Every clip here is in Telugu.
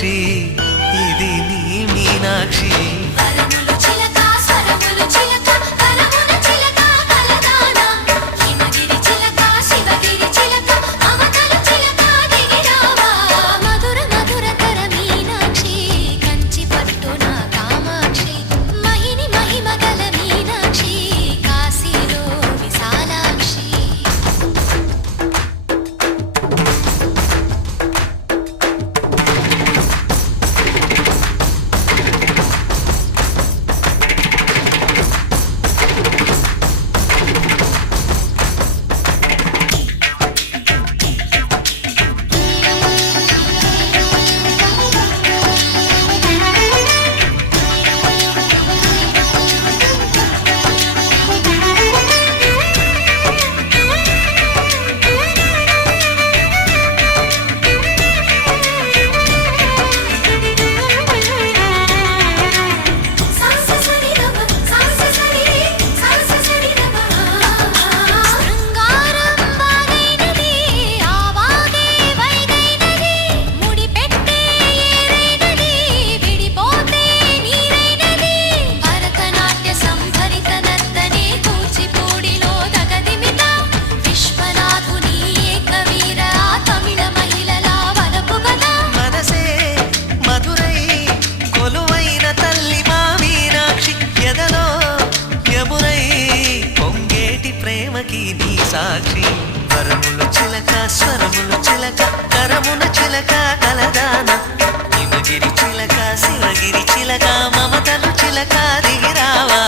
మీనాక్షి ఇది నీ మీనాక్షి సాక్షి వరములు చిలక స్వరములు చిలక కరమున చిలక కలదాన హిమగిరి చిలక శివగిరి చిలక మమతలు చిలక దిగిరావా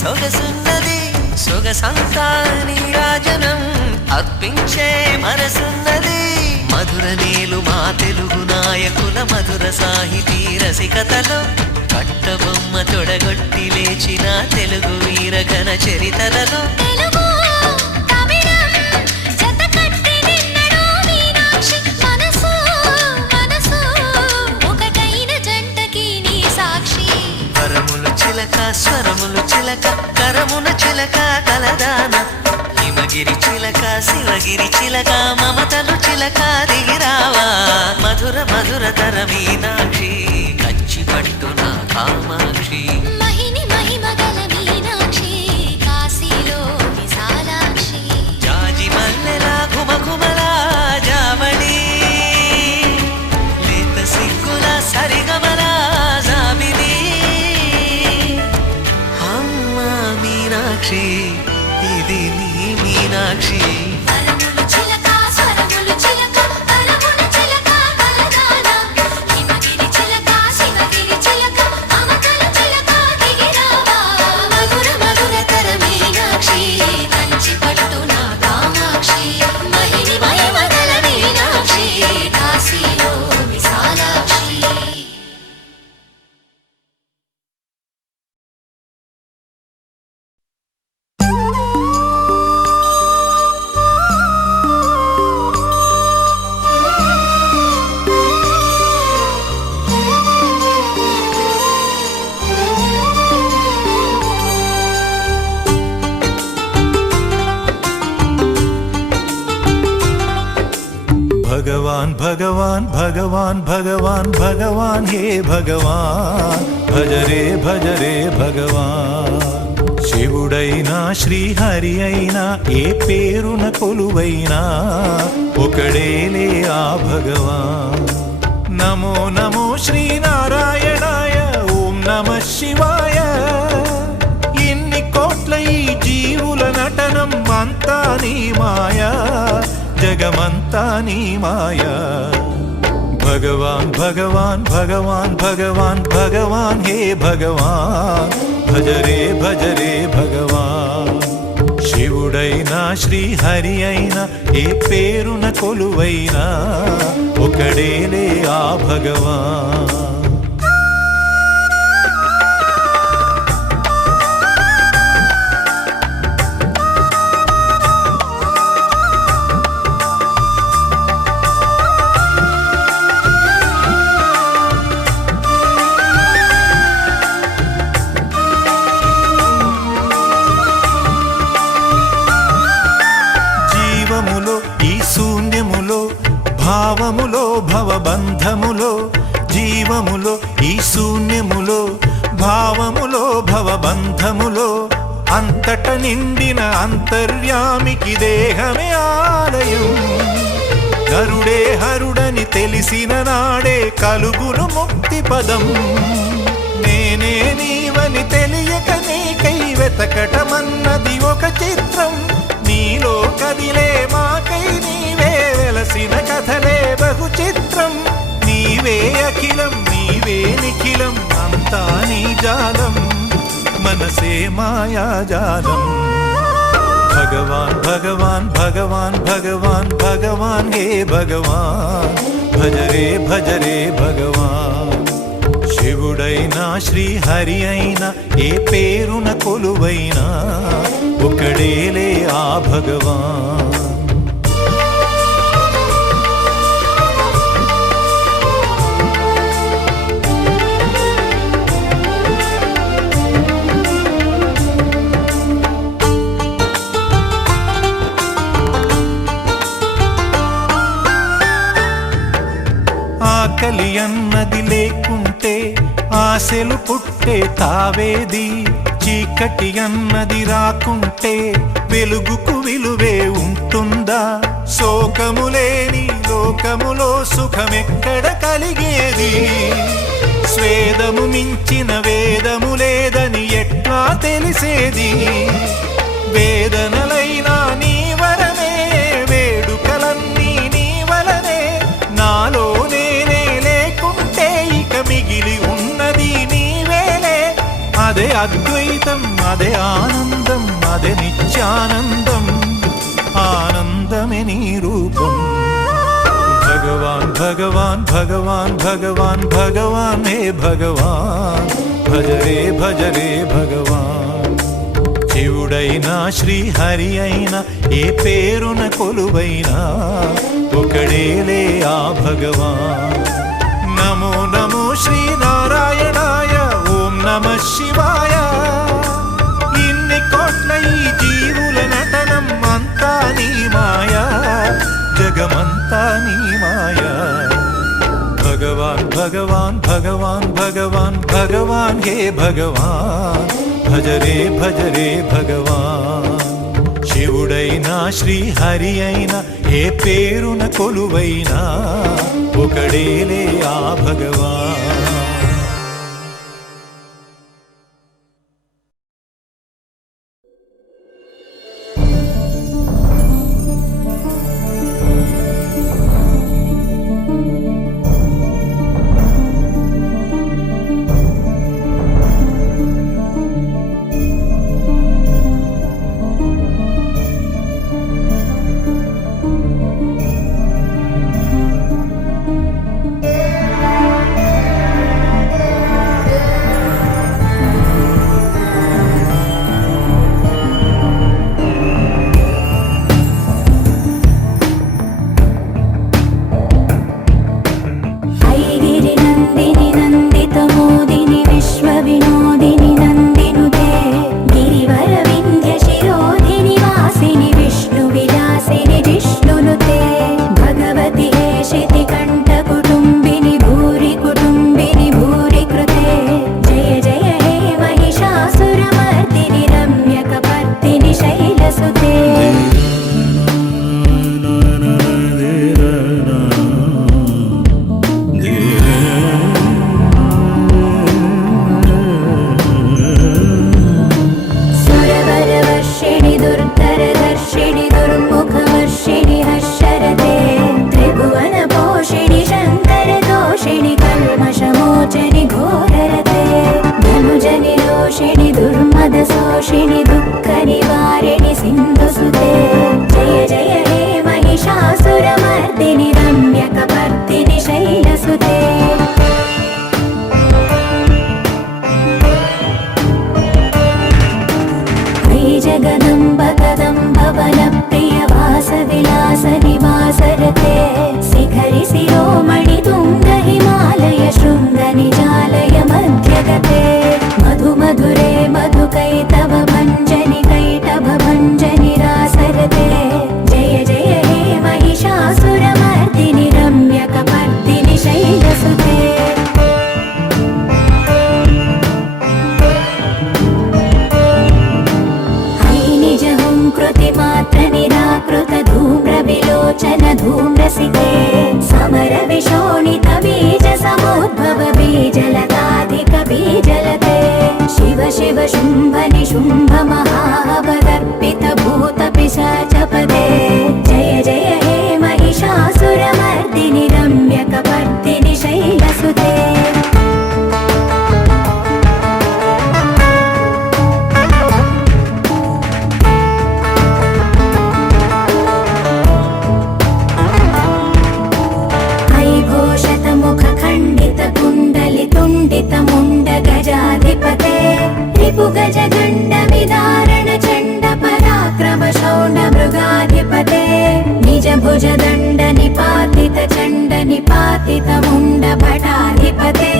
సొగసున్నది సొగసంతా నీరాజనం అర్పించే మనసున్నది మధుర నేలు మా తెలుగు నాయకుల మధుర సాహితీ రసికతలో కట్టబొమ్మ తొడగొట్టి లేచిన తెలుగు వీర ఘన చరితలలో స్వరములు చిలక కరమున చిలక కలదాన హిమగిరి చిలక శివగిరి చిలక మమతలు చిలక దిగిరావా మధుర మధుర తర మీనాక్షి కంచి పట్టున కామాక్షి మహిని మహిమగల మీనాక్షి కాశీలో విశాలాక్షి జాజి మల్లెలా ఘుమఘుమలా జావళి లేత సిగ్గుల సరిగమలా జాబిలి మీనాక్షి ఇది నీ మీనాక్షి వరములు చిలక స్వరములు చిలక కరమున చిలక కలదాన హిమగిరి చిలక శివగిరి చిలక మమతలు చిలక దిగిరావా మధుర మధుర తర మీనాక్షి కంచి పట్టున కామాక్షి మహిని మహిమగల మీనాక్షి కాశీలో విశాలాక్షి भगवान भगवान भगवान भगवान भगवान हे भगवान भज रे भगवान శివుడైనా శ్రీహరి అయినా ఏ పేరున కొలువైనా ఒకడేలే ఆ భగవాన్ నమో నమో శ్రీనారాయణాయ ఓం నమః శివాయ. ఇన్ని కోట్ల ఈ జీవుల నటనం అంతా నీ మాయా, జగమంతా నీ మాయా. భగవాన్ భగవాన్ భగవాన్ భగవాన్ భగవాన్ హే భగవాన్, భజరే భజరే భగవాన్. శివుడైనా శ్రీహరి అయినా ఏ పేరున కొలువైనా ఒకడేలే ఆ భగవాన్. ఈ శూన్యములో భావములో భవబంధములో, జీవములో ఈ శూన్యములో భావములో భవబంధములో, అంతట నిండిన అంతర్యామికి దేహమే ఆలయం. గరుడే హరుడని తెలిసిన నాడే కలుగును ముక్తి పదం. నేనే నీవని తెలియక నీకై వెతకటమన్నది ఒక చిత్రం. నీలో కదిలే మాకై నీవే వెలసిన కథలే బహు చిత్రం. నీవే అఖిలం నీవే నిఖిలం, అంతా నీ జాలం, మనసే మాయాజాలం. భగవాన్ భగవాన్ భగవాన్ భగవాన్ భగవాన్ హే భగవాన్, భజరే భజరే భగవాన్. శివుడైనా శ్రీహరి అయినా ఏ పేరున కొలువైనా ఒకడేలే ఆ భగవాన్. ఆకలి అన్నది లేకుంటే ఆశలు పుట్టే తావేది, చీకటి అన్నది రాకుంటే వెలుగుకు విలువే ఉంటుందా? శోకము లేని లోకములో సుఖమెక్కడ కలిగేది? స్వేదము మించిన వేదము లేదని ఎట్లా తెలిసేది? వేదనలైనా నీ వరమే, వేడుకలన్నీ నీ వలనే. నాలో నేనే లేకుంటే ఇక మిగిలి ఉన్నది నీవేలే. అదే అద్వైతం, అదే ఆనందం, అదే నిత్యానందం, ఆనందమే నీ రూపం. భగవాన్ భగవాన్ భగవాన్ భగవాన్ భగవాన్ హే భగవాన్, భజరే భజరే భగవాన్. శివుడైనా శ్రీహరి అయినా ఏ పేరున కొలువైనా ఒకడేలే ఆ భగవాన్. నమో నమో శ్రీనారాయణాయ ఓం నమః శివాయ. ఇన్ని కోట్ల ఈ జీవుల నటనం అంతా నీ మాయా, జగమంతా నీ మాయా. భగవాన్ భగవాన్ భగవాన్ భగవాన్ భగవాన్ హే భగవాన్, భజరే భజరే భగవాన్. శివుడైనా శ్రీహరి అయినా ఏ పేరున కొలువైనా ఒకడేలే ఆ భగవాన్. शुम्भ निशुम्भ महावदर्पित भूत पिशाचपदे जय जय हे महिषासुरमर्दिनि रम्यकपर्दिनि शैलसुते गजाधिपते रिपुगज गण्ड विदारण चण्ड पराक्रम शौण्ड मृगाधिपते निज भुज दण्ड निपातित चण्ड निपातित मुण्ड भटाधिपते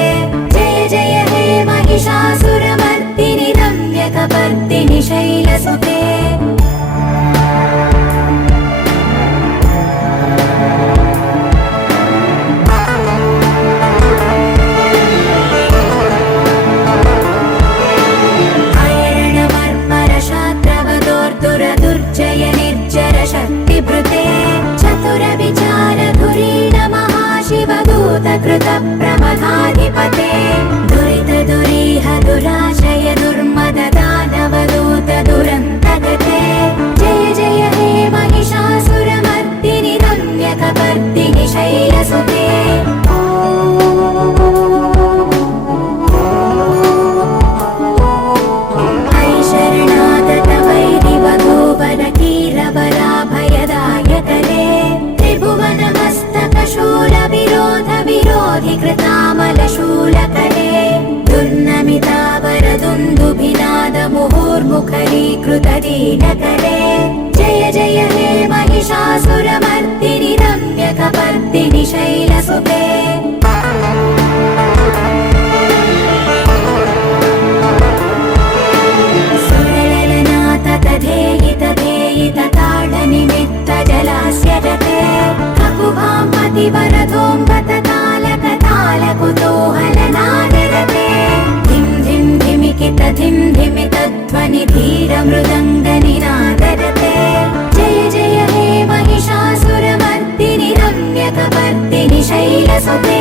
जय जय हे महिषासुरमर्दिनि रम्यकपर्दिनि शैलसुते चतुर विचार धुरीण महाशिवदूत कृत प्रमथाधिपते दुरित दुरीह दुराशय दुर्मद दानवदूत दुरन्तगते जय जय हे महिषासुरमर्दिनि रम्यकपर्दिनि शैलसुते कृतामलशूलकरे दुर्नमितावरदुन्दुभिनाद मुहुर्मुखरीकृतदीनकरे जय जय हे महिषासुरमर्दिनि रम्यकपर्दिनि शैलसुते सुरललनाथ तधेयित धेयित ताडनिमित्त जलास्य जते ककुभां पतिवरधोऽम्बत कुतूहलनादिरते धिं धिं धिमिकित धिं धिमित ध्वनि धीर मृदङ्गनिनादरते जय जय हे महिषासुरमर्दिनि रम्यकपर्दिनि शैलसुते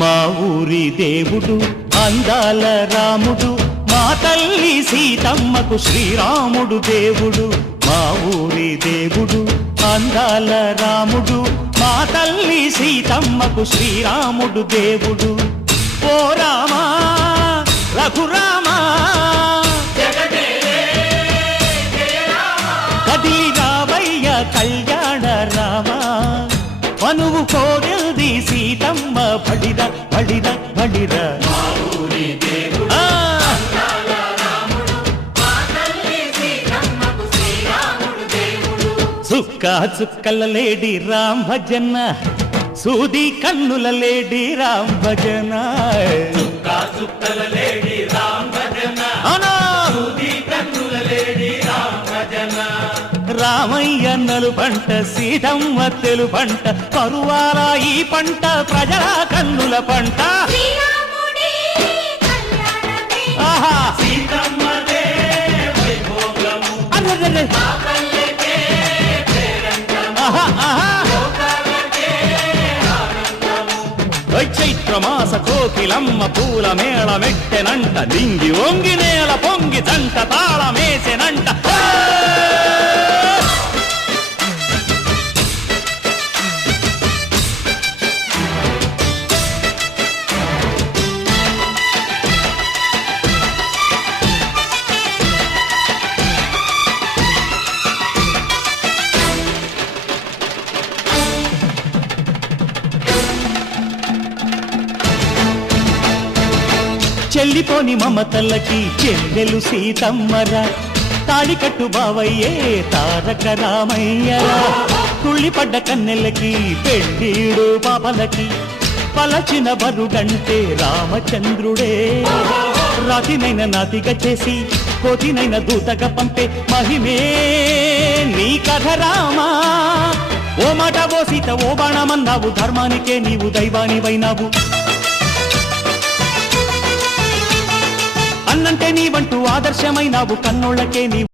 మా ఊరి దేవుడు అందాల రాముడు మా తల్లి సీతమ్మకు శ్రీరాముడు దేవుడు, మా ఊరి దేవుడు అందాల రాముడు. మా తల్లి సీతమ్మకు శ్రీరాముడు దేవుడు. ఓ రామా రఘురామా కదిలి రావయ్య కళ్యాణ రామా, మనువు కోరెల్ది సీతమ్మ బడిర బడిర బడిర. చుక్క చుక్కల లేడి రామ్ భజన, సూది కన్నుల లేడి రామ్ భజన. రామయ్య నలు పంట సీతమ్మ తెలు పంట, పరువాల ఈ పంట ప్రజల కన్నుల పంట. ఆహా అరెరెరె. ఆహా ఆహా చైత్రమాస కోకిలమ్మ పూల మేళ మెట్టెనంట, దింగి వంగి నేల పొంగి జంట తాళమేసెనంట. చెల్లిపోని మమతలకి చెల్లెలు సీతమ్మరా, తాళికట్టు బావయ్యే తారక రామయ్యరా. తుళ్ళిపడ్డ కన్నెలకి పెళ్ళీడు పాపలకి, పలచిన వరుడంటే రామచంద్రుడే. రాతినైన నాతిగా చేసి కోతినైన దూతగా పంపే మహిమే నీ కథ రామా. ఓ మాట ఓ సీత ఓ బాణమన్నావు, ధర్మానికే నీవు దైవానివైనావు. అన్నంటే నీవంటూ ఆదర్శమైనావు, కన్నోళ్ళకే నీవు